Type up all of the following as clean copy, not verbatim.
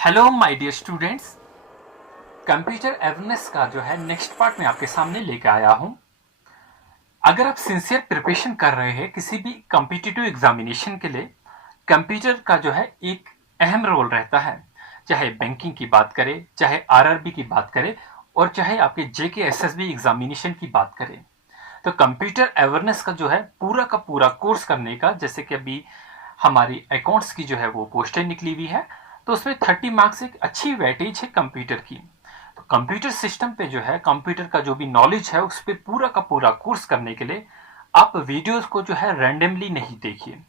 Hello my dear students, computer awareness का जो है नेक्स्ट पार्ट में आपके सामने लेके आया हूं। अगर आप सिंसियर प्रिपरेशन कर रहे हैं किसी भी कॉम्पिटिटिव एग्जामिनेशन के लिए, कंप्यूटर का जो है एक अहम रोल रहता है। चाहे बैंकिंग की बात करें, चाहे आरआरबी की बात करें, और चाहे आपके जेके एसएसबी एग्जामिनेशन की बात करें, तो कंप्यूटर अवेयरनेस का जो है पूरा का पूरा कोर्स करने का, जैसे कि अभी हमारी अकाउंट्स की जो है वो पोस्टें निकली हुई है, तो उसमें 30 मार्क्स एक अच्छी वेटेज है कंप्यूटर की। तो कंप्यूटर सिस्टम पे जो है कंप्यूटर का जो भी नॉलेज है उस पर पूरा का पूरा कोर्स करने के लिए आप वीडियोस को जो है रैंडमली नहीं देखिए।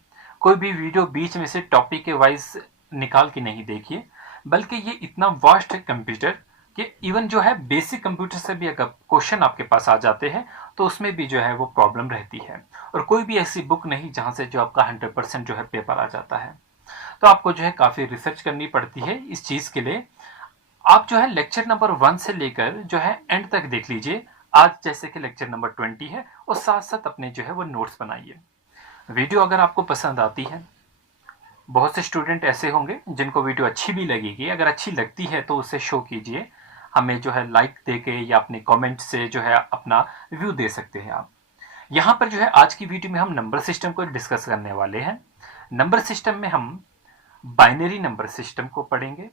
कोई भी वीडियो बीच में से टॉपिक के वाइज निकाल के नहीं देखिए, बल्कि ये इतना वास्ट है कंप्यूटर कि इवन जो है बेसिक कंप्यूटर से भी अगर क्वेश्चन आपके पास आ जाते हैं तो उसमें भी जो है वो प्रॉब्लम रहती है। और कोई भी ऐसी बुक नहीं जहां से जो आपका 100% जो है पेपर आ जाता है। तो आपको जो है काफ़ी रिसर्च करनी पड़ती है इस चीज़ के लिए। आप जो है लेक्चर नंबर 1 से लेकर जो है एंड तक देख लीजिए। आज जैसे कि लेक्चर नंबर 20 है, और साथ साथ अपने जो है वो नोट्स बनाइए। वीडियो अगर आपको पसंद आती है, बहुत से स्टूडेंट ऐसे होंगे जिनको वीडियो अच्छी भी लगेगी, अगर अच्छी लगती है तो उसे शो कीजिए। हमें जो है लाइक देके या अपने कमेंट से जो है अपना व्यू दे सकते हैं आप। यहाँ पर जो है आज की वीडियो में हम नंबर सिस्टम को डिस्कस करने वाले हैं। नंबर सिस्टम में हम बाइनरी नंबर सिस्टम को पढ़ेंगे,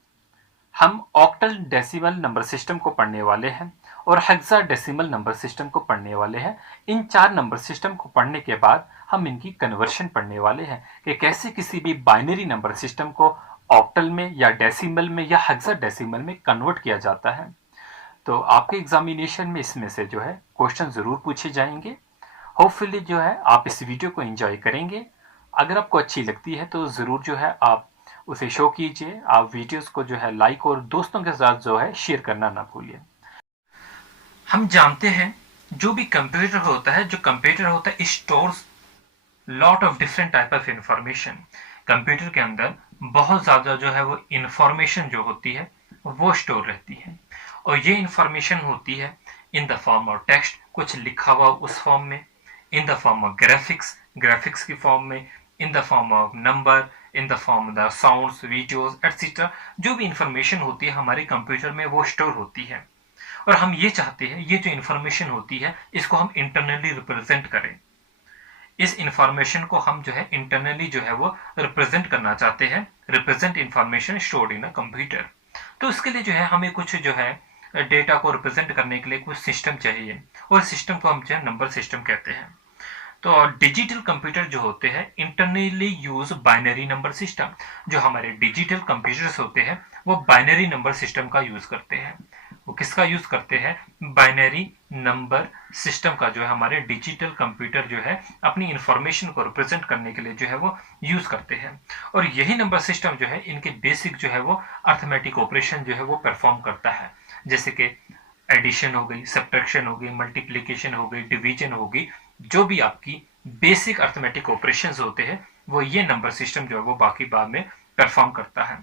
हम ऑक्टल डेसिमल नंबर सिस्टम को पढ़ने वाले हैं, और हेक्साडेसिमल नंबर सिस्टम को पढ़ने वाले हैं। इन 4 नंबर सिस्टम को पढ़ने के बाद हम इनकी कन्वर्शन पढ़ने वाले हैं कि कैसे किसी भी बाइनरी नंबर सिस्टम को ऑक्टल में या डेसिमल में या हेक्साडेसिमल में कन्वर्ट किया जाता है। तो आपके एग्जामिनेशन में इसमें से जो है क्वेश्चन जरूर पूछे जाएंगे। होपफुली जो है आप इस वीडियो को एंजॉय करेंगे। अगर आपको अच्छी लगती है तो ज़रूर जो है आप उसे शो कीजिए। आप वीडियोस को जो है लाइक और दोस्तों के साथ जो है शेयर करना ना भूलिए। हम जानते हैं जो भी कंप्यूटर होता है, जो कंप्यूटर होता है stores lot of different type of information. Computer के अंदर बहुत ज़्यादा जो है वो इंफॉर्मेशन जो होती है वो स्टोर रहती है, और ये इंफॉर्मेशन होती है in the form of text, कुछ लिखा हुआ उस फॉर्म में, in the form of graphics, graphics की फॉर्म में, in the form of number, in the form of sounds, videos etcetera. जो भी इंफॉर्मेशन होती है हमारे कंप्यूटर में वो स्टोर होती है, और हम ये चाहते हैं ये जो इंफॉर्मेशन होती है इसको हम इंटरनली रिप्रेजेंट करें। इस इंफॉर्मेशन को हम जो है इंटरनली जो है वो रिप्रेजेंट करना चाहते हैं। Represent information stored in a computer. तो इसके लिए जो है हमें कुछ जो है डेटा को रिप्रेजेंट करने के लिए कुछ सिस्टम चाहिए, और सिस्टम को हम जो है नंबर सिस्टम कहते हैं। तो डिजिटल कंप्यूटर जो होते हैं internally use binary number system. जो हमारे डिजिटल कंप्यूटर्स होते हैं वो बाइनरी नंबर सिस्टम का यूज करते हैं। वो किसका यूज करते हैं? बाइनरी नंबर सिस्टम का जो है हमारे डिजिटल कंप्यूटर जो है अपनी इंफॉर्मेशन को रिप्रेजेंट करने के लिए जो है वो यूज करते हैं। और यही नंबर सिस्टम जो है इनके बेसिक जो है वो अर्थमेटिक ऑपरेशन जो है वो परफॉर्म करता है। जैसे कि एडिशन हो गई, सब्ट्रैक्शन हो गई, मल्टीप्लिकेशन हो गई, डिवीजन होगी, जो भी आपकी बेसिक अर्थमेटिक ऑपरेशंस होते हैं वो ये नंबर सिस्टम जो है वो बाकी बाद में परफॉर्म करता है।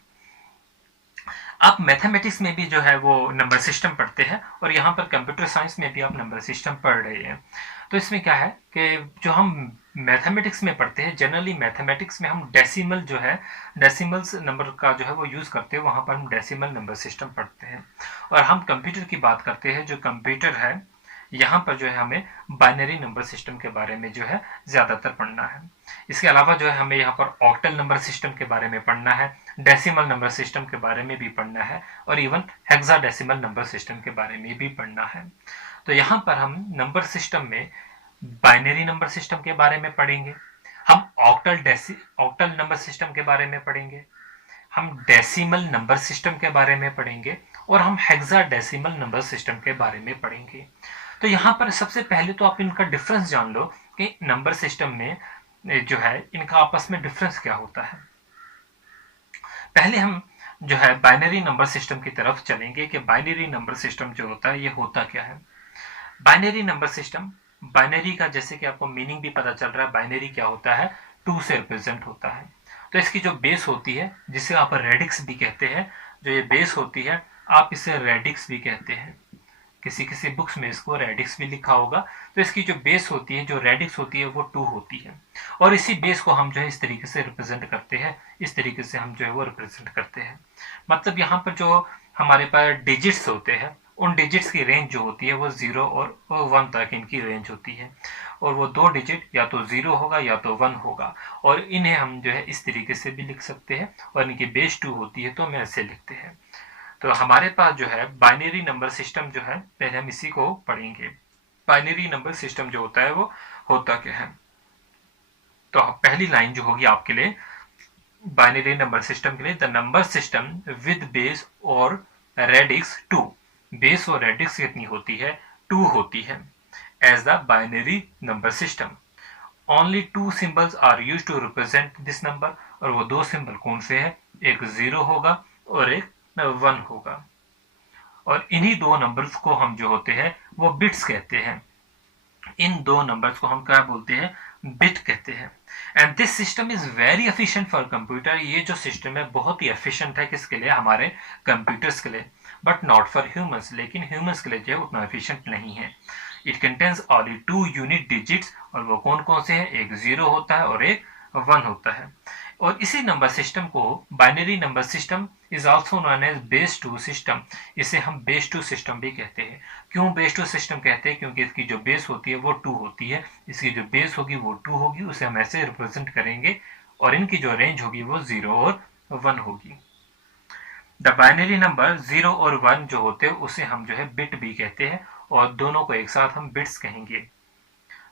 आप मैथमेटिक्स में भी जो है वो नंबर सिस्टम पढ़ते हैं, और यहाँ पर कंप्यूटर साइंस में भी आप नंबर सिस्टम पढ़ रहे हैं। तो इसमें क्या है कि जो हम मैथमेटिक्स में पढ़ते हैं, जनरली मैथमेटिक्स में हम डेसिमल जो है डेसिमल्स नंबर का जो है वो यूज़ करते हैं, वहाँ पर हम डेसिमल नंबर सिस्टम पढ़ते हैं। और हम कंप्यूटर की बात करते हैं, जो कंप्यूटर है यहाँ पर जो है हमें बाइनरी नंबर सिस्टम के बारे में जो है ज़्यादातर पढ़ना है। इसके अलावा जो है हमें यहाँ पर ऑक्टल नंबर सिस्टम के बारे में पढ़ना है, डेसिमल नंबर सिस्टम के बारे में भी पढ़ना है, और इवन हेक्साडेसिमल नंबर सिस्टम के बारे में भी पढ़ना है। तो यहाँ पर हम नंबर सिस्टम में बाइनरी नंबर सिस्टम के बारे में पढ़ेंगे, हम ऑक्टल नंबर सिस्टम के बारे में पढ़ेंगे, हम डेसिमल नंबर सिस्टम के बारे में पढ़ेंगे, और हम हेक्साडेसिमल नंबर सिस्टम के बारे में पढ़ेंगे। तो यहाँ पर सबसे पहले तो आप इनका डिफरेंस जान लो कि नंबर सिस्टम में जो है इनका आपस में डिफरेंस क्या होता है। पहले हम जो है बाइनरी नंबर सिस्टम की तरफ चलेंगे कि बाइनरी नंबर सिस्टम जो होता है ये होता क्या है। बाइनरी नंबर सिस्टम, बाइनरी का जैसे कि आपको मीनिंग भी पता चल रहा है, बाइनरी क्या होता है? 2 से रिप्रेजेंट होता है। तो इसकी जो बेस होती है, जिसे आप रेडिक्स भी कहते हैं, जो ये बेस होती है आप इसे रेडिक्स भी कहते हैं। किसी किसी बुक्स में इसको रेडिक्स भी लिखा होगा। तो इसकी जो बेस होती है, जो रेडिक्स होती है, वो 2 होती है, और इसी बेस को हम जो है इस तरीके से रिप्रेजेंट करते हैं, इस तरीके से हम जो है वो रिप्रेजेंट करते हैं। मतलब यहाँ पर जो हमारे पास डिजिट्स होते हैं, उन डिजिट्स की रेंज जो होती है वो 0 और 1 तक इनकी रेंज होती है, और वो 2 डिजिट या तो 0 होगा या तो 1 होगा, और इन्हें हम जो है इस तरीके से भी लिख सकते हैं, और इनकी बेस 2 होती है तो हम ऐसे लिखते हैं। तो हमारे पास जो है बाइनरी नंबर सिस्टम जो है, पहले हम इसी को पढ़ेंगे। बाइनरी नंबर सिस्टम जो होता है वो होता क्या है। तो पहली लाइन जो होगी आपके लिए बाइनरी नंबर सिस्टम के लिए, the number system with base और रेडिक्स 2, बेस और रेडिक्स कितनी होती है, 2 होती है, as the binary number system. Only 2 symbols are use to represent this number, और वो 2 सिंबल कौन से हैं, एक 0 होगा और एक 1 होगा, और इन्हीं 2 नंबर्स को हम जो होते हैं वो बिट्स कहते हैं। इन 2 नंबर्स को हम क्या बोलते हैं, बिट कहते हैं। And this system is very efficient for computer, ये जो सिस्टम है बहुत ही एफिशिएंट है, किसके लिए, हमारे कंप्यूटर्स के लिए, बट नॉट फॉर ह्यूमंस, लेकिन ह्यूमंस के लिए जो है उतना एफिशिएंट नहीं है। It contains only 2 unit digits, और वो कौन कौन से हैं, एक 0 होता है और एक 1 होता है। और इसी नंबर सिस्टम को binary number system is also known as base 2 system, इसे हम बेस 2 सिस्टम भी कहते हैं। क्यों बेस 2 सिस्टम कहते हैं, क्योंकि इसकी जो बेस होती है वो 2 होती है, इसकी जो बेस होगी वो 2 होगी, उसे हम ऐसे रिप्रेजेंट करेंगे, और इनकी जो रेंज होगी वो 0 और 1 होगी। द बाइनरी नंबर 0 और 1 जो होते हैं उसे हम जो है बिट भी कहते हैं, और दोनों को एक साथ हम बिट्स कहेंगे।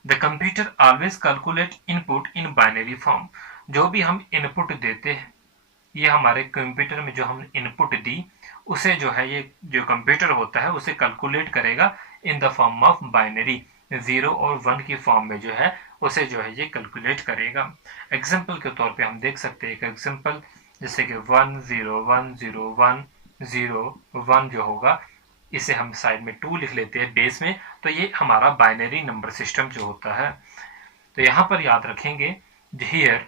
The computer always calculate input in binary form, जो भी हम इनपुट देते हैं, ये हमारे कंप्यूटर में जो हम इनपुट दी, उसे जो है ये जो कंप्यूटर होता है उसे कैलकुलेट करेगा in the form of binary, 0 और 1 की फॉर्म में जो है उसे जो है ये कैलकुलेट करेगा। एग्जाम्पल के तौर पे हम देख सकते हैं, एक एग्जाम्पल जैसे कि 1 0 1 0 1 0 1 जो होगा, इसे हम साइड में 2 लिख लेते हैं बेस में, तो ये हमारा बाइनरी नंबर सिस्टम जो होता है। तो यहाँ पर याद रखेंगे, here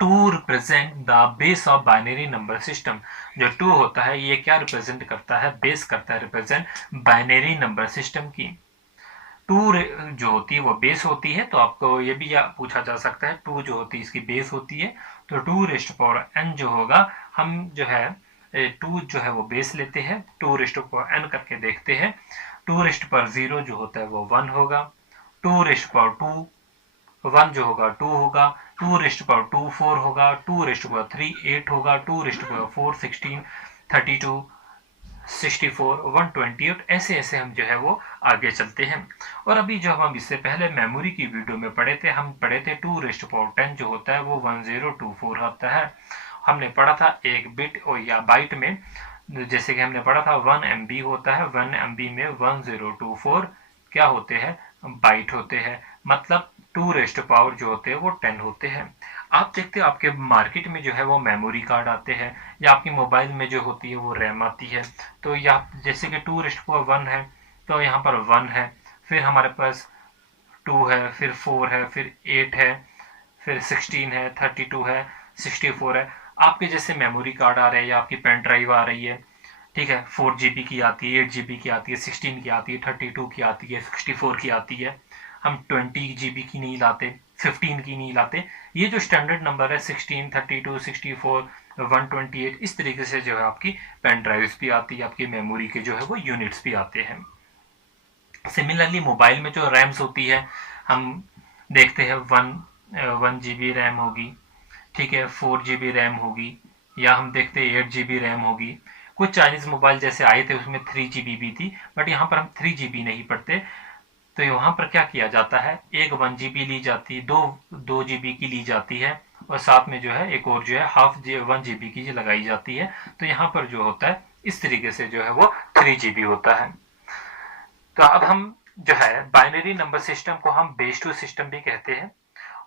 2 represent the base of binary number system, जो 2 होता है ये क्या रिप्रेजेंट करता है, बेस करता है, रिप्रेजेंट बाइनरी नंबर सिस्टम की। 2 जो होती है वो बेस होती है, तो आपको ये भी पूछा जा सकता है 2 जो होती है इसकी बेस होती है, तो 2n जो होगा, हम जो है 2 जो है वो बेस लेते हैं, 2n करके देखते हैं। 2/0 जो होता है वो 1 होगा, 2/2 1 जो होगा 2 होगा, 2/2 4 होगा, 2/3 8 होगा, 2/4 16 32 64 128, ऐसे ऐसे हम जो है वो आगे चलते हैं। और अभी जो हम इससे पहले मेमोरी की वीडियो में पढ़े थे, हम पढ़े थे 2/10 जो होता है वो 1024 होता है। हमने पढ़ा था एक बिट और या बाइट में, जैसे कि हमने पढ़ा था 1 MB होता है, 1 MB में 1024 क्या होते हैं, बाइट होते हैं, मतलब 2 जो होते हैं वो 10 होते हैं। आप देखते हो आपके मार्केट में जो है वो मेमोरी कार्ड आते हैं, या आपकी मोबाइल में जो होती है वो रैम आती है, तो या जैसे कि 2/1 है, तो यहाँ पर 1 है, फिर हमारे पास 2 है, फिर 4 है, फिर 8 है, फिर 16 है, 32 है, 64 है। आपके जैसे मेमोरी कार्ड आ रहे हैं या आपकी पेन ड्राइव आ रही है, ठीक है, 4 GB की आती है, 8 GB की आती है, 16 की आती है, 32 की आती है, 64 की आती है। हम 20 GB की नहीं लाते, 15 की नहीं लाते। ये जो स्टैंडर्ड नंबर है 16 32 64 128, इस तरीके से जो है आपकी पेन ड्राइव्स भी आती है, आपकी मेमोरी के जो है वो यूनिट्स भी आते हैं। सिमिलरली मोबाइल में जो रैम्स होती है, हम देखते हैं 1 GB रैम होगी, ठीक है, 4 GB रैम होगी, या हम देखते हैं 8 GB रैम होगी। कुछ चाइनीज मोबाइल जैसे आए थे उसमें 3 GB भी थी, बट यहाँ पर हम 3 GB नहीं पढ़ते। तो यहाँ पर क्या किया जाता है, एक 1 GB ली जाती है, 2 GB की ली जाती है, और साथ में जो है एक और जो है 1 GB की लगाई जाती है। तो यहाँ पर जो होता है इस तरीके से जो है वो 3 GB होता है। तो अब हम जो है बाइनरी नंबर सिस्टम को हम बेस 2 सिस्टम भी कहते हैं,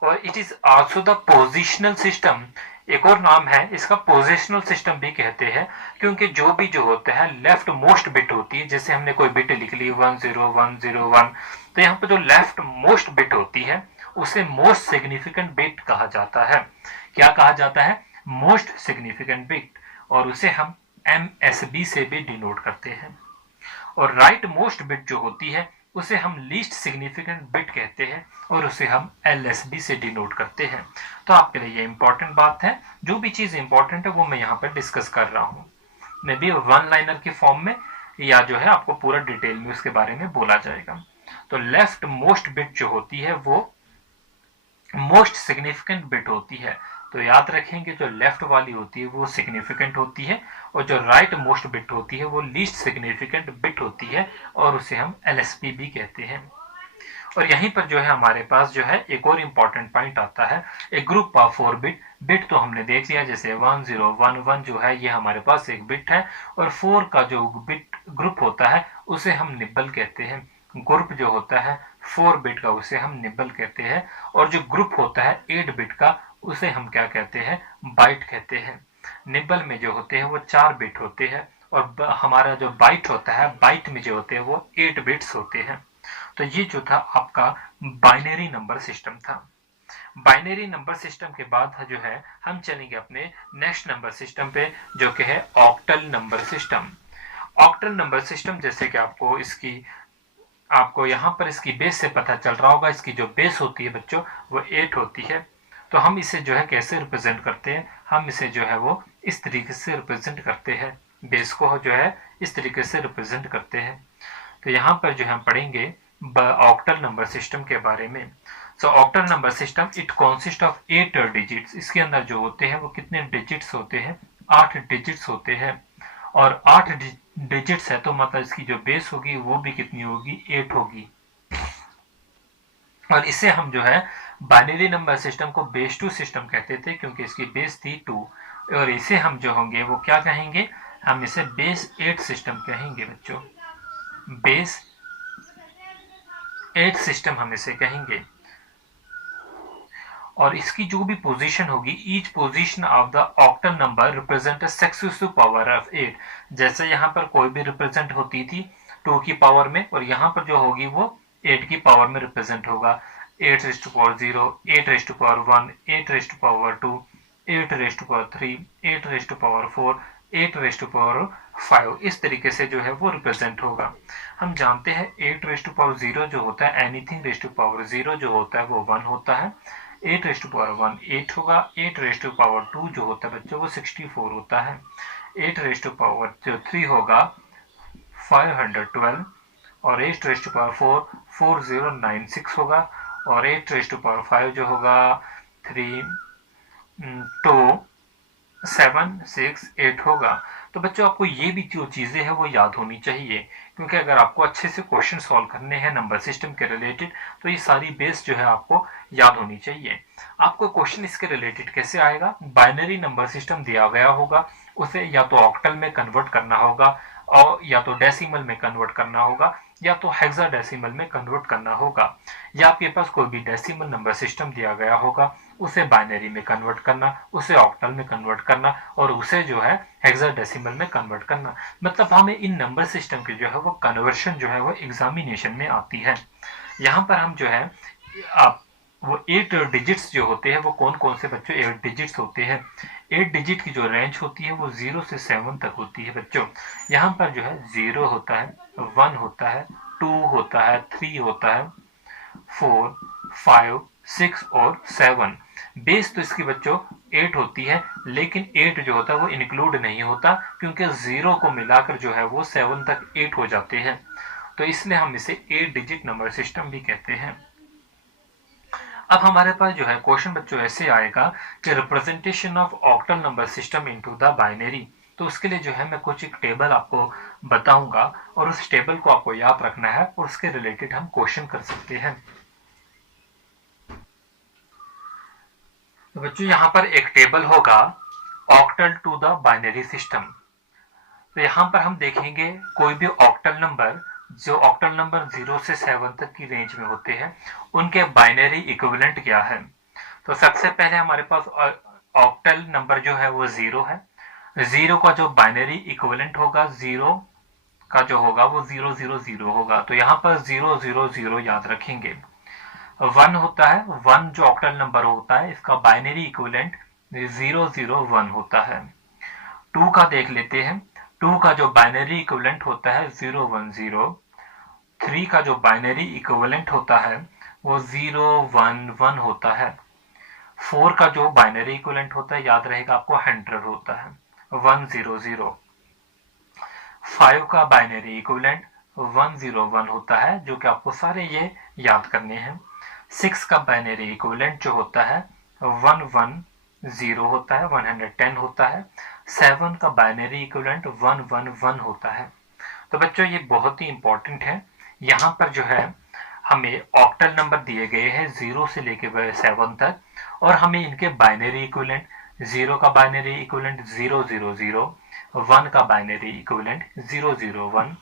और it is also the positional system, एक और नाम है इसका, पोजिशनल सिस्टम भी कहते हैं, क्योंकि जो भी जो होता है लेफ्ट मोस्ट बिट होती है, जैसे हमने कोई बिट लिख ली 10101, तो यहाँ पर जो लेफ्ट मोस्ट बिट होती है उसे मोस्ट सिग्निफिकेंट बिट कहा जाता है। क्या कहा जाता है, मोस्ट सिग्निफिकेंट बिट, और उसे हम MSB से भी डिनोट करते हैं। और राइट मोस्ट बिट जो होती है उसे हम लीस्ट सिग्निफिकेंट बिट कहते हैं और उसे हम LSB से डिनोट करते हैं। तो आपके लिए ये इंपॉर्टेंट बात है, जो भी चीज इंपॉर्टेंट है वो मैं यहाँ पर डिस्कस कर रहा हूँ, मे बी वन लाइनर के फॉर्म में या जो है आपको पूरा डिटेल में उसके बारे में बोला जाएगा। तो लेफ्ट मोस्ट बिट जो होती है वो मोस्ट सिग्निफिकेंट बिट होती है, तो याद रखेंगे जो लेफ्ट वाली होती है वो सिग्निफिकेंट होती है और जो राइट मोस्ट बिट होती है वो लीस्ट सिग्निफिकेंट बिट होती है और उसे हम LSB भी कहते हैं। और यहीं पर जो है हमारे पास जो है एक और इम्पॉर्टेंट पॉइंट आता है, एक ग्रुप ऑफ 4 बिट तो हमने देख लिया, जैसे 1011 जो है ये हमारे पास एक बिट है और 4 का जो बिट ग्रुप होता है उसे हम निबल कहते हैं। ग्रुप जो होता है 4 बिट का उसे हम निबल कहते हैं और जो ग्रुप होता है 8 बिट का उसे हम क्या कहते हैं, बाइट कहते हैं। निबल में जो होते हैं वो 4 बिट होते हैं और हमारा जो बाइट होता है, बाइट में जो होते हैं वो 8 बिट्स होते हैं। तो ये जो था आपका बाइनरी नंबर सिस्टम था। बाइनरी नंबर सिस्टम के बाद जो है हम चलेंगे अपने नेक्स्ट नंबर सिस्टम पे, जो कि है octal number system. Octal number system जैसे कि आपको यहाँ पर इसकी बेस से पता चल रहा होगा, इसकी जो बेस होती है बच्चों वो 8 होती है। तो हम इसे जो है कैसे रिप्रेजेंट करते हैं, हम इसे जो है वो इस तरीके से रिप्रेजेंट करते हैं, बेस को जो है इस तरीके से रिप्रेजेंट करते हैं। तो यहाँ पर जो हम पढ़ेंगे ऑक्टल नंबर सिस्टम के बारे में। So octal number system it consist of 8 digits. इसके अंदर जो होते हैं वो कितने डिजिट्स होते हैं, 8 डिजिट्स होते हैं और 8 डिजिट्स है तो मतलब इसकी जो बेस होगी वो भी कितनी होगी, 8 होगी। और इसे हम जो है बाइनरी नंबर सिस्टम को बेस 2 सिस्टम कहते थे क्योंकि इसकी बेस थी 2, और इसे हम जो होंगे वो क्या कहेंगे, हम इसे बेस 8 सिस्टम कहेंगे बच्चों, बेस 8 सिस्टम हम इसे कहेंगे। और इसकी जो भी पोजीशन होगी, each position of the octal number represent successive power of 8। जैसे यहाँ पर कोई भी रिप्रेजेंट होती थी 2 की पावर में, और यहाँ पर जो होगी वो 8 की पावर में रिप्रेजेंट होगा। 8 raise to power 0, 8 raise to power 1, 8 raise to power 2, 8 raise to power 3, 8 raise to power 4, 8 raise to power 5, इस तरीके से जो है वो रिप्रेजेंट होगा। हम जानते हैं 8 रेज़ टू पावर 0 जो होता है, एनीथिंग रेज़ टू पावर 0 जो होता है वो 1 होता है। 8 रेज़ टू पावर 1 8 होगा। 8 रेज़ टू पावर 2 जो होता है बच्चों वो 64 होता है। 8 रेज़ टू पावर 3 होगा 512 और 8 रेज़ टू पावर 4 4096 होगा और 8 रेज़ टू पावर 5 जो होगा 3 2 7 6 8 होगा। तो बच्चों आपको ये भी जो चीजें हैं वो याद होनी चाहिए, क्योंकि अगर आपको अच्छे से क्वेश्चन सॉल्व करने हैं नंबर सिस्टम के रिलेटेड तो ये सारी बेस जो है आपको याद होनी चाहिए। आपको क्वेश्चन इसके रिलेटेड कैसे आएगा, बाइनरी नंबर सिस्टम दिया गया होगा, उसे या तो ऑक्टल में कन्वर्ट करना होगा और या तो डेसिमल में कन्वर्ट करना होगा या तो हेक्साडेसिमल में कन्वर्ट करना होगा, या आपके पास कोई भी डेसिमल नंबर सिस्टम दिया गया होगा उसे बाइनरी में कन्वर्ट करना, उसे ऑक्टल में कन्वर्ट करना और उसे जो है हेक्साडेसिमल में कन्वर्ट करना। मतलब हमें इन नंबर सिस्टम की जो है वो कन्वर्शन जो है वो एग्जामिनेशन में आती है। यहाँ पर हम जो है आप वो 8 डिजिट्स जो होते हैं वो कौन कौन से बच्चों 8 डिजिट्स होते हैं। 8 डिजिट की जो रेंज होती है वो 0 से 7 तक होती है बच्चों। यहाँ पर जो है 0 होता है, 1 होता है, 2 होता है, 3 होता है, 4 5 6 और 7। बेस तो इसकी बच्चों 8 होती है, लेकिन 8 जो होता है वो इंक्लूड नहीं होता क्योंकि 0 को मिलाकर जो है वो 7 तक 8 हो जाते हैं, तो इसलिए हम इसे 8 डिजिट नंबर सिस्टम भी कहते हैं। अब हमारे पास जो है क्वेश्चन बच्चों ऐसे आएगा कि representation of octal number system into the binary. तो उसके लिए जो है मैं कुछ एक टेबल आपको बताऊंगा और उस टेबल को आपको याद रखना है और उसके रिलेटेड हम क्वेश्चन कर सकते हैं। तो बच्चों यहाँ पर एक टेबल होगा octal to the binary system. तो यहाँ पर हम देखेंगे कोई भी ऑक्टल नंबर जो ऑक्टल नंबर 0 से 7 तक की रेंज में होते हैं उनके बाइनरी इक्विवेलेंट क्या है। तो सबसे पहले हमारे पास ऑक्टल नंबर जो है वो 0 है। 0 का जो बाइनरी इक्विवेलेंट होगा 0 का जो होगा वो 000 होगा, तो यहाँ पर 000 याद रखेंगे। 1 होता है, 1 जो ऑक्टल नंबर होता है इसका बाइनरी इक्विवेलेंट 001 होता है। 2 का देख लेते हैं, 2 का जो बाइनरी इक्विवेलेंट होता है 010, 3 का जो बाइनरी इक्विवेलेंट होता है वो 011 होता है, 4 का जो बाइनरी इक्विवेलेंट होता है याद रहेगा आपको 100 होता है 100, 5 का बाइनरी इक्विवेलेंट 101 होता है जो कि आपको सारे ये याद करने हैं, 6 का बाइनरी इक्विवेलेंट जो होता है 110 होता है 110 होता है, 7 का बाइनरी इक्विवेलेंट 111 होता है। तो बच्चों ये बहुत ही इंपॉर्टेंट है, यहाँ पर जो है हमें ऑक्टल नंबर दिए गए हैं 0 से लेकर 7 तक, और हमें इनके बाइनरी इक्विवेलेंट 0 का बाइनरी इक्विवेलेंट 000, 1 का बाइनरी इक्विवेलेंट 001,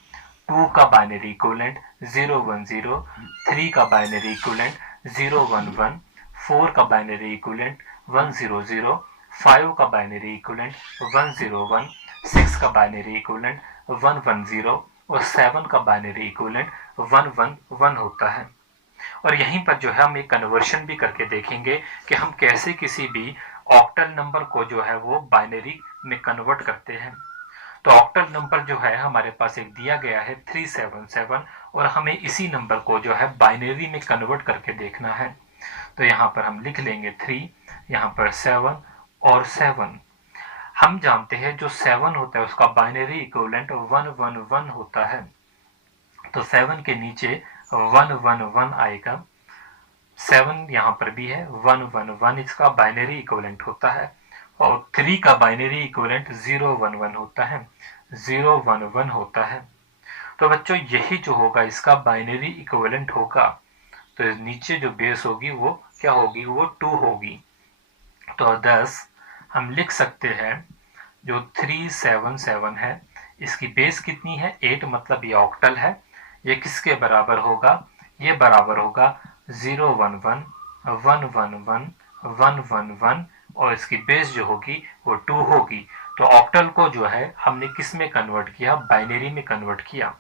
2 का बाइनरी इक्विवेलेंट 010, 3 का बाइनरी इक्विवेलेंट 011, 4 का बाइनरी इक्विवेलेंट 100, 5 का बाइनरी इक्विवेलेंट 101, 6 का बाइनरी इक्विवेलेंट 110 और 7 का बाइनरी इक्विवेलेंट 111 होता है। और यहीं पर जो है हम एक कन्वर्शन भी करके देखेंगे कि हम कैसे किसी भी ऑक्टल नंबर को जो है वो बाइनरी में कन्वर्ट करते हैं। तो ऑक्टल नंबर जो है हमारे पास एक दिया गया है 377 और हमें इसी नंबर को जो है बाइनरी में कन्वर्ट करके देखना है। तो यहाँ पर हम लिख लेंगे 3, यहाँ पर 7 और 7। हम जानते हैं जो 7 होता है उसका बाइनरी इक्विवेलेंट 111 होता है, तो 7 के नीचे 111 आएगा, 7 यहाँ पर भी है 111 इसका बाइनरी इक्विवेलेंट होता है, और 3 का बाइनरी इक्विवेलेंट 011 होता है 011 होता है। तो बच्चों यही जो होगा इसका बाइनरी इक्विवेलेंट होगा, तो नीचे जो बेस होगी वो क्या होगी, वो 2 होगी। तो 10 हम लिख सकते हैं जो 377 है इसकी बेस कितनी है 8, मतलब ये ऑक्टल है, ये किसके बराबर होगा, ये बराबर होगा 011 111 111 और इसकी बेस जो होगी वो 2 होगी। तो ऑक्टल को जो है हमने किस में कन्वर्ट किया, बाइनरी में कन्वर्ट किया।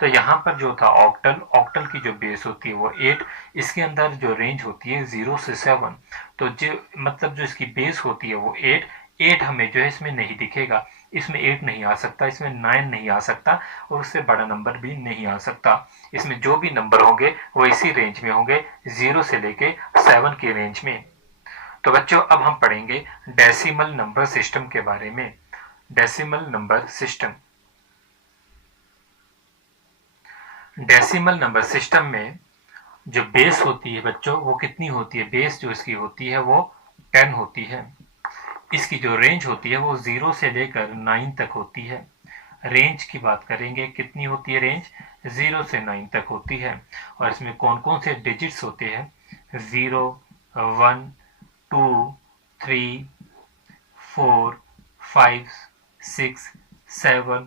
तो यहाँ पर जो था ऑक्टल की जो बेस होती है वो 8, इसके अंदर जो रेंज होती है 0 से 7, तो जो मतलब जो इसकी बेस होती है वो 8 हमें जो है इसमें नहीं दिखेगा, इसमें 8 नहीं आ सकता, इसमें 9 नहीं आ सकता और उससे बड़ा नंबर भी नहीं आ सकता। इसमें जो भी नंबर होंगे वो इसी रेंज में होंगे 0 से लेके 7 की रेंज में। तो बच्चों अब हम पढ़ेंगे डेसिमल नंबर सिस्टम के बारे में। Decimal number system, decimal number system में जो बेस होती है बच्चों वो कितनी होती है, बेस जो इसकी होती है वो 10 होती है। इसकी जो रेंज होती है वो 0 से लेकर 9 तक होती है। रेंज की बात करेंगे कितनी होती है, रेंज 0 से 9 तक होती है। और इसमें कौन कौन से डिजिट्स होते हैं, 0 1 2 3 4 5 6 7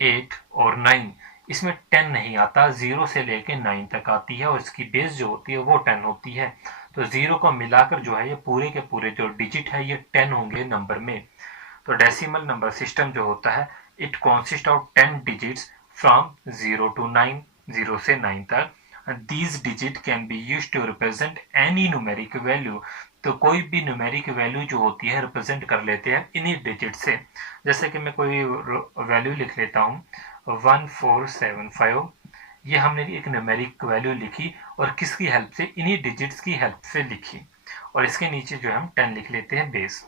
8 और 9। इसमें 10 नहीं आता, 0 से लेके 9 तक आती है और इसकी बेस जो होती है वो 10 होती है। तो 0 को मिलाकर जो है ये पूरे के पूरे जो डिजिट है ये 10 होंगे नंबर में। तो डेसिमल नंबर सिस्टम जो होता है it consist of 10 digits from 0 to 9, 0 से 9 तक। These digit can be use to represent any numeric value. तो कोई भी न्यूमेरिक वैल्यू जो होती है रिप्रेजेंट कर लेते हैं इन्हीं डिजिट से। जैसे कि मैं कोई वैल्यू लिख लेता हूँ 1475, ये हमने एक न्यूमेरिक वैल्यू लिखी और किसकी हेल्प से, इन्हीं डिजिट्स की हेल्प से लिखी, और इसके नीचे जो है हम 10 लिख लेते हैं बेस।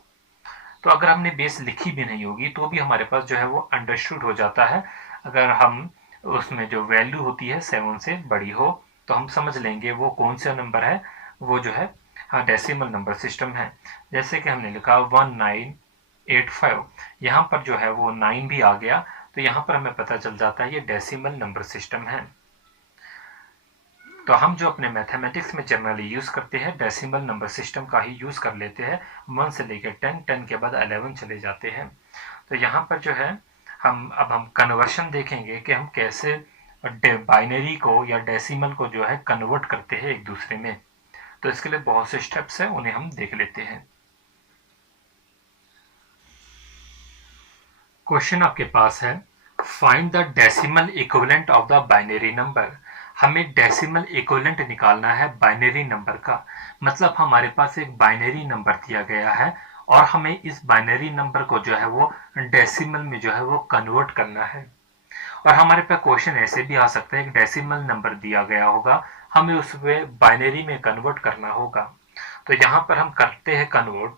तो अगर हमने बेस लिखी भी नहीं होगी तो भी हमारे पास जो है वो अंडरस्टूड हो जाता है। अगर हम उसमें जो वैल्यू होती है 7 से बड़ी हो तो हम समझ लेंगे वो कौन सा नंबर है, वो जो है हाँ डेसिमल नंबर सिस्टम है। जैसे कि हमने लिखा 1985, यहाँ पर जो है वो 9 भी आ गया, तो यहाँ पर हमें पता चल जाता है ये डेसिमल नंबर सिस्टम है। तो हम जो अपने मैथमेटिक्स में जनरली यूज करते हैं डेसिमल नंबर सिस्टम का ही यूज कर लेते हैं। 1 से लेकर 10, 10 के बाद 11 चले जाते हैं। तो यहाँ पर जो है हम कन्वर्शन देखेंगे कि हम कैसे बाइनरी को या डेसिमल को जो है कन्वर्ट करते हैं एक दूसरे में। तो इसके लिए बहुत से स्टेप्स हैं, उन्हें हम देख लेते हैं। क्वेश्चन आपके पास है, find the decimal equivalent of the binary number. हमें डेसिमल इक्विवेलेंट निकालना है बाइनरी नंबर का। मतलब हमारे पास एक बाइनरी नंबर दिया गया है और हमें इस बाइनरी नंबर को जो है वो डेसिमल में जो है वो कन्वर्ट करना है। और हमारे पास क्वेश्चन ऐसे भी आ सकता है, एक डेसिमल नंबर दिया गया होगा, हमें उसमें बाइनरी में कन्वर्ट करना होगा। तो यहाँ पर हम करते हैं कन्वर्ट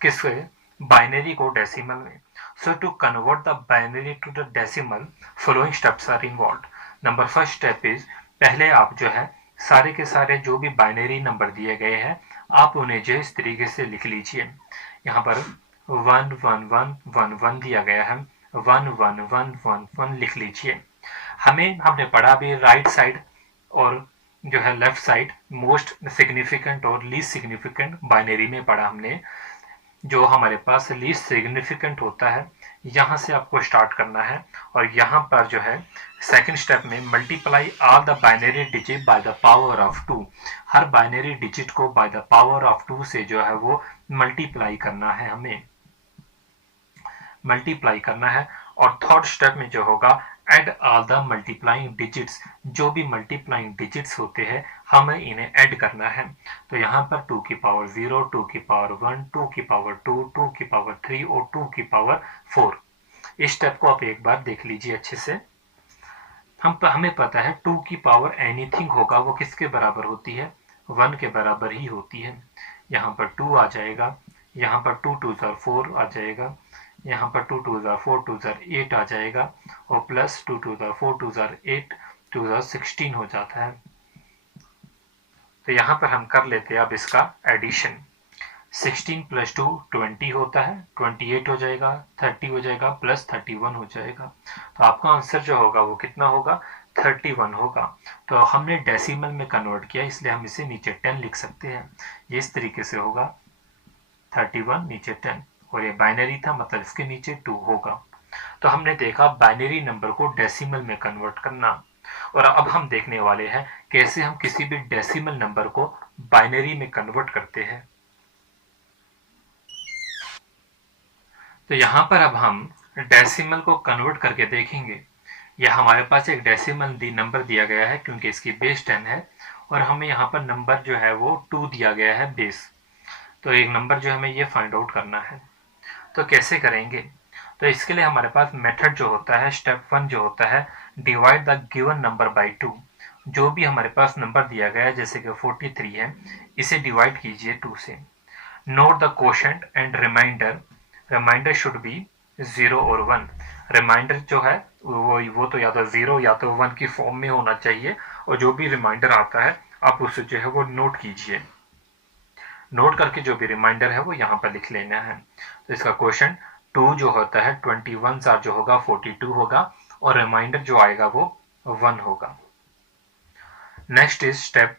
किससे, बाइनरी को डेसिमल में। So to convert the binary to the decimal following steps are involve. Number first step is, पहले आप जो है सारे के सारे जो भी बाइनरी नंबर दिए गए हैं आप उन्हें जो इस तरीके से लिख लीजिए। यहाँ पर 11111 दिया गया है, 11111 लिख लीजिए। हमने पढ़ा भी राइट साइड और जो है लेफ्ट साइड मोस्ट सिग्निफिकेंट और लीस्ट सिग्निफिकेंट बाइनरी में पढ़ा हमने। जो हमारे पास लीस्ट सिग्निफिकेंट होता है यहाँ से आपको स्टार्ट करना है, और यहाँ पर जो है सेकंड स्टेप में multiply all the binary digit by the power of 2। Her binary digit को बाय द पावर ऑफ 2 से जो है वो मल्टीप्लाई करना है, हमें मल्टीप्लाई करना है। और थर्ड स्टेप में जो होगा add all the multiplying digits, जो भी मल्टीप्लाइंग डिजिट्स होते हैं हमें इन्हें ऐड करना है। तो यहाँ पर 2 की पावर 0, 2 की पावर 1, 2 की पावर 2, 2 की पावर 3 और 2 की पावर 4। इस स्टेप को आप एक बार देख लीजिए अच्छे से। हमें पता है 2 की पावर एनीथिंग होगा वो किसके बराबर होती है, 1 के बराबर ही होती है। यहाँ पर 2 आ जाएगा, यहाँ पर 2 2 4 आ जाएगा, यहाँ पर 2 2 4 2 8 आ जाएगा, और प्लस 2 2 4 2 8 2 16 हो जाता है। तो यहाँ पर हम कर लेते हैं अब इसका एडिशन। 16 प्लस 2 20 होता है, 28 हो जाएगा, 30 हो जाएगा, प्लस 31 हो जाएगा। तो आपका आंसर जो होगा वो कितना होगा, 31 होगा। तो हमने डेसिमल में कन्वर्ट किया इसलिए हम इसे नीचे 10 लिख सकते हैं। ये इस तरीके से होगा 31 नीचे 10, और ये बाइनरी था मतलब इसके नीचे 2 होगा। तो हमने देखा बाइनरी नंबर को डेसिमल में कन्वर्ट करना, और अब हम देखने वाले हैं कैसे हम किसी भी डेसिमल नंबर को बाइनरी में कन्वर्ट करते हैं। तो यहाँ पर अब हम डेसिमल को कन्वर्ट करके देखेंगे। यह हमारे पास एक डेसिमल नंबर दिया गया है क्योंकि इसकी बेस 10 है, और हमें यहाँ पर नंबर जो है वो 2 दिया गया है बेस। तो एक नंबर जो हमें ये फाइंड आउट करना है, तो कैसे करेंगे। तो इसके लिए हमारे पास मेथड जो होता है, स्टेप 1 जो होता है, divide the given number by 2। जो भी हमारे पास नंबर दिया गया है जैसे कि 43 है, इसे डिवाइड कीजिए 2 से। Note the quotient and remainder, remainder should be 0 और 1। रिमाइंडर जो है वो तो या तो 0 या तो 1 की फॉर्म में होना चाहिए, और जो भी रिमाइंडर आता है आप उसे जो है वो नोट कीजिए। नोट करके जो भी रिमाइंडर है वो यहाँ पर लिख लेना है। तो इसका क्वेश्चन 2 जो होता है 21 जो होगा 42 होगा, और रिमाइंडर जो आएगा वो 1 होगा। नेक्स्ट इज स्टेप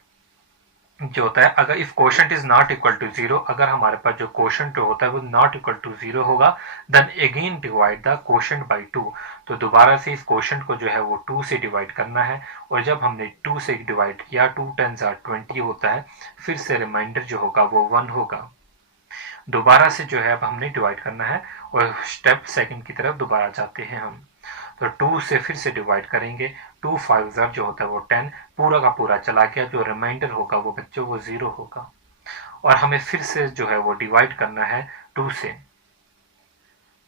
जो होता है, अगर if quotient is not equal to 0, अगर हमारे पास जो क्वोशंट जो होता है वो नॉट इक्वल टू 0 होगा, then again divide the quotient by 2। तो दोबारा से इस क्वोशंट को जो है वो 2 से डिवाइड करना है, और जब हमने 2 से डिवाइड किया 2 10 20 होता है, फिर से रिमाइंडर जो होगा वो 1 होगा। दोबारा से जो है अब हमने डिवाइड करना है, और स्टेप सेकंड की तरफ दोबारा जाते हैं हम। तो 2 से फिर से डिवाइड करेंगे, 2 5 जो होता है वो 10, पूरा का पूरा चला गया, जो रिमाइंडर होगा वो बच्चों वो 0 होगा। और हमें फिर से जो है वो डिवाइड करना है 2 से।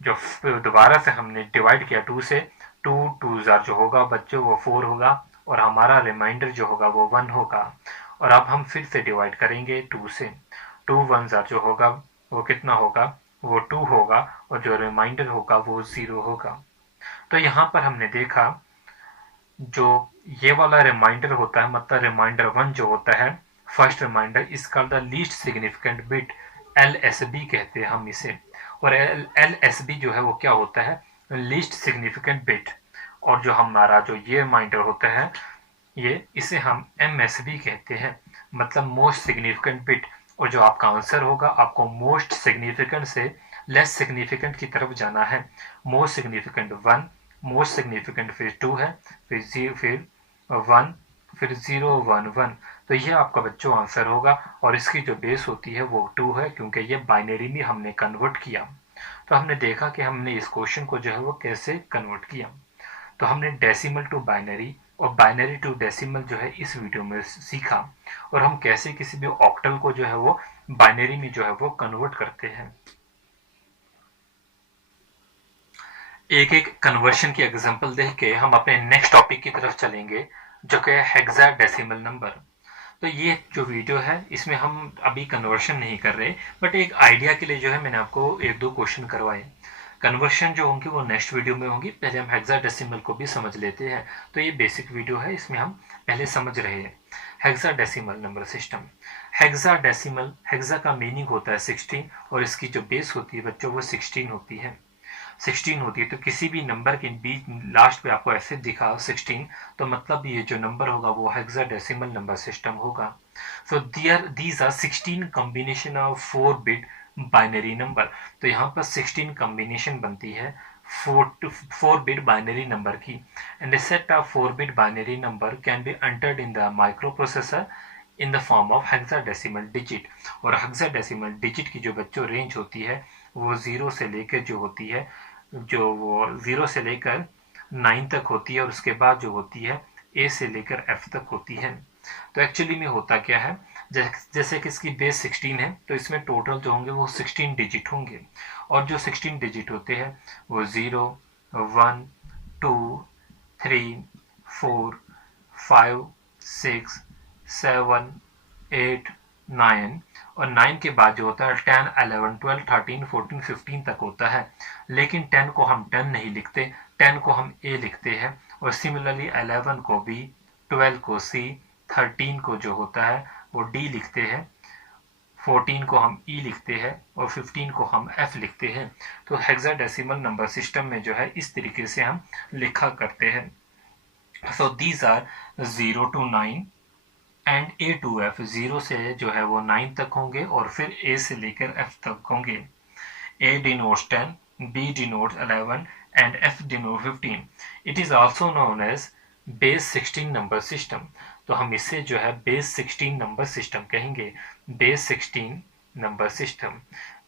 जो दोबारा से हमने डिवाइड किया 2 से, 2 2 जो होगा बच्चों वो 4 होगा, और हमारा रिमाइंडर जो होगा वो 1 होगा। और अब हम फिर से डिवाइड करेंगे 2 से, 2 1 जो होगा वो कितना होगा, वो 2 होगा, और जो रिमाइंडर होगा वो 0 होगा। तो यहाँ पर हमने देखा जो ये वाला रिमाइंडर होता है, मतलब रिमाइंडर 1 जो होता है, फर्स्ट रिमाइंडर, इसका the least significant bit LSB कहते हैं हम इसे। और LSB जो है वो क्या होता है, लीस्ट सिग्निफिकेंट बिट। और जो हमारा जो ये रिमाइंडर होता है इसे हम MSB कहते हैं, मतलब मोस्ट सिग्निफिकेंट बिट। और जो आपका आंसर होगा आपको मोस्ट सिग्निफिकेंट से लेस सिग्निफिकेंट की तरफ जाना है। मोस्ट सिग्निफिकेंट 1, मोस्ट सिग्निफिकेंट फिर 2 है, फिर 1, फिर 0 1 1। तो ये आपका बच्चों आंसर होगा, और इसकी जो बेस होती है वो 2 है क्योंकि ये बाइनरी में हमने कन्वर्ट किया। तो हमने देखा कि हमने इस क्वेश्चन को जो है वो कैसे कन्वर्ट किया। तो हमने डेसिमल टू बाइनरी और बाइनरी टू डेसिमल जो है इस वीडियो में सीखा, और हम कैसे किसी भी ऑक्टल को जो है वो बाइनरी में जो है वो कन्वर्ट करते हैं। एक एक कन्वर्शन की एग्जांपल देख के हम अपने नेक्स्ट टॉपिक की तरफ चलेंगे, जो कि है हेक्साडेसिमल नंबर। तो ये जो वीडियो है इसमें हम अभी कन्वर्शन नहीं कर रहे, बट एक आइडिया के लिए जो है मैंने आपको एक दो क्वेश्चन करवाए। कन्वर्शन जो होंगी वो नेक्स्ट वीडियो में होंगी, पहले हम हेक्साडेसिमल को भी समझ लेते हैं। तो ये बेसिक वीडियो है, इसमें हम पहले समझ रहे हैं hexadecimal number system. Hexadecimal, hexa का मीनिंग होता है 16, और इसकी जो बेस होती है बच्चों वो 16 होती है। 16 होती है, तो किसी भी नंबर के बीच लास्ट पे आपको ऐसे दिखा 16, तो मतलब ये जो नंबर होगा वो हेक्साडेसिमल नंबर सिस्टम होगा। So these are 16 combination of 4 bit binary number. तो यहाँ पर 16 कॉम्बिनेशन बनती है 4 बिट बाइनरी नंबर की, and a set of 4 bit binary number can be entered in the microprocessor in the form of hexadecimal digit. और hexadecimal digit की जो बच्चों रेंज होती है वो ज़ीरो से लेकर जो होती है, जो वो ज़ीरो से लेकर 9 तक होती है, और उसके बाद जो होती है ए से लेकर एफ तक होती है। तो एक्चुअली में होता क्या है, जैसे कि इसकी बेस 16 है, तो इसमें टोटल जो होंगे वो 16 डिजिट होंगे, और जो 16 डिजिट होते हैं वो 0, 1, 2, 3, 4, 5, 6, 7, 8, 9, और 9 के बाद जो होता है 10, 11, 12, 13, 14, 15 तक होता है। लेकिन 10 को हम 10 नहीं लिखते, 10 को हम ए लिखते हैं, और सिमिलरली 11 को बी, 12 को सी, 13 को जो होता है वो डी लिखते हैं, 14 को हम ई लिखते हैं, और 15 को हम एफ लिखते हैं। तो हेक्साडेसिमल नंबर सिस्टम में जो है इस तरीके से हम लिखा करते हैं। So these are 0 to 9 and A to F. 0 से जो है वो 9 तक होंगे, और फिर ए से लेकर एफ तक होंगे। A denotes 10, B denotes 11, and F denote 15। It is also known as base 16 number system. तो हम इसे जो है बेस 16 नंबर सिस्टम कहेंगे। Base 16 number system,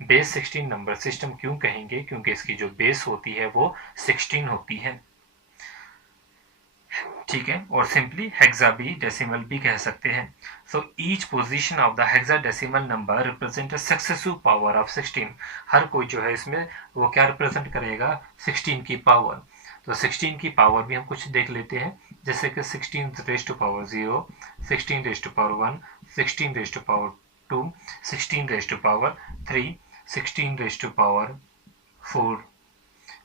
base 16 number system क्यों कहेंगे, क्योंकि इसकी जो बेस होती है वो 16 होती है, ठीक है। और सिंपली हेक्सा भी डेसिमल भी कह सकते हैं। So each position of the hexadecimal number represent a successive power of 16। हर कोई जो है इसमें वो क्या रिप्रेजेंट करेगा, 16 की पावर। तो 16 की पावर भी हम कुछ देख लेते हैं, जैसे कि 16 raise to power 0, 16 raise to power 1, 16 raise to power 2, 16 raise to power 3, 16 raise to power 4।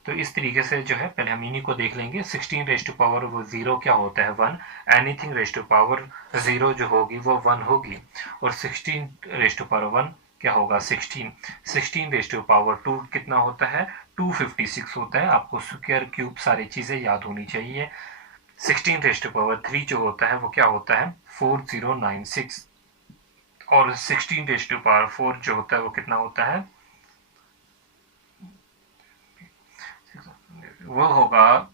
तो इस तरीके से जो है पहले हम इन्हीं को देख लेंगे। 16 रेज टू पावर वो 0 क्या होता है, 1। एनीथिंग रेज टू पावर 0 जो होगी वो 1 होगी, और 16 रेज टू पावर 1 क्या होगा, 16। 16 रेज टू पावर 2 कितना होता है, 256 होता है। आपको स्क्वायर क्यूब सारी चीज़ें याद होनी चाहिए। 16 रेज टू पावर 3 जो होता है वो क्या होता है, 4096, और 16 रेज टू पावर 4 जो होता है वो कितना होता है, वो होगा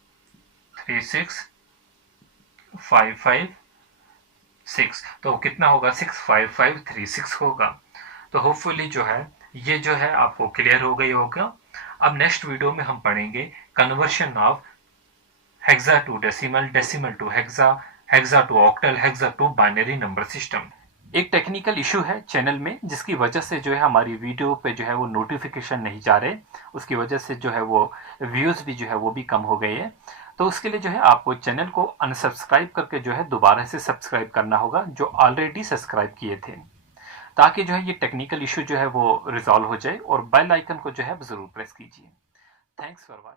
36556। तो कितना होगा, 65536 होगा। तो होपफुली जो है ये जो है आपको क्लियर हो गई होगा। अब नेक्स्ट वीडियो में हम पढ़ेंगे conversion of hexa to decimal, decimal to hexa, hexa to octal, hexa to binary number system. एक टेक्निकल इशू है चैनल में, जिसकी वजह से जो है हमारी वीडियो पे जो है वो नोटिफिकेशन नहीं जा रहे, उसकी वजह से जो है वो व्यूज़ भी जो है वो भी कम हो गए हैं। तो उसके लिए जो है आपको चैनल को अनसब्सक्राइब करके जो है दोबारा से सब्सक्राइब करना होगा, जो ऑलरेडी सब्सक्राइब किए थे, ताकि जो है ये टेक्निकल इशू जो है वो रिजॉल्व हो जाए, और बेल आइकन को जो है ज़रूर प्रेस कीजिए। Thanks for watching.